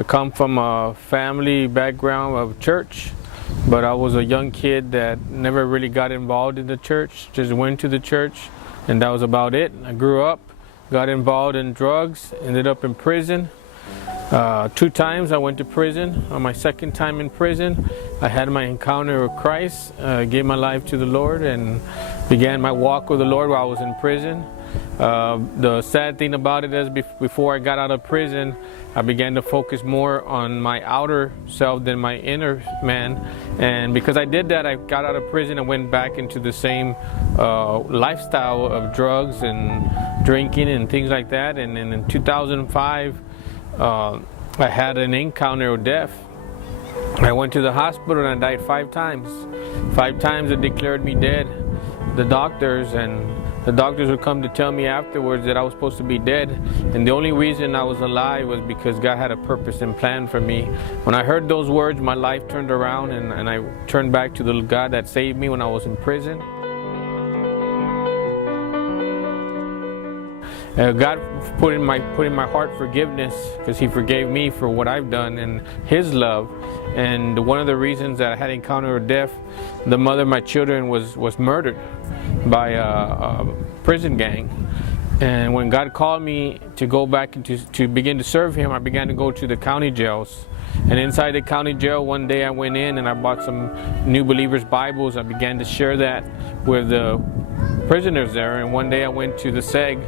I come from a family background of church, but I was a young kid that never really got involved in the church, just went to the church, and that was about it. I grew up, got involved in drugs, ended up in prison. 2 times I went to prison. On my second time in prison, I had my encounter with Christ, gave my life to the Lord, and began my walk with the Lord while I was in prison. The sad thing about it is before I got out of prison, I began to focus more on my outer self than my inner man. And because I did that, I got out of prison and went back into the same lifestyle of drugs and drinking and things like that. And then in 2005, I had an encounter with death. I went to the hospital and I died 5 times. 5 times they declared me dead. The doctors would come to tell me afterwards that I was supposed to be dead, and the only reason I was alive was because God had a purpose and plan for me. When I heard those words, my life turned around, and I turned back to the God that saved me when I was in prison. God put in my heart forgiveness, because He forgave me for what I've done, and His love. And one of the reasons that I had encounter with death, the mother of my children was murdered by a prison gang. And when God called me to go back and to begin to serve Him, I began to go to the county jails. And inside the county jail, one day I went in and I bought some New Believers Bibles. I began to share that with the prisoners there. And one day I went to the SEG,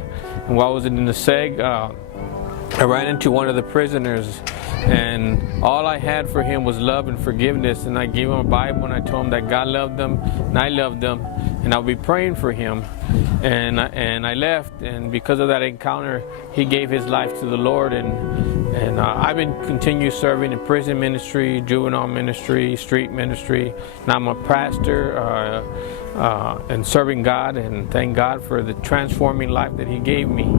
and while I was in the SEG, I ran into one of the prisoners, and all I had for him was love and forgiveness. And I gave him a Bible, and I told him that God loved him and I loved him, and I'll be praying for him. And I left, and because of that encounter, he gave his life to the Lord. And I've been continue serving in prison ministry, juvenile ministry, street ministry. Now I'm a pastor and serving God, and thank God for the transforming life that He gave me.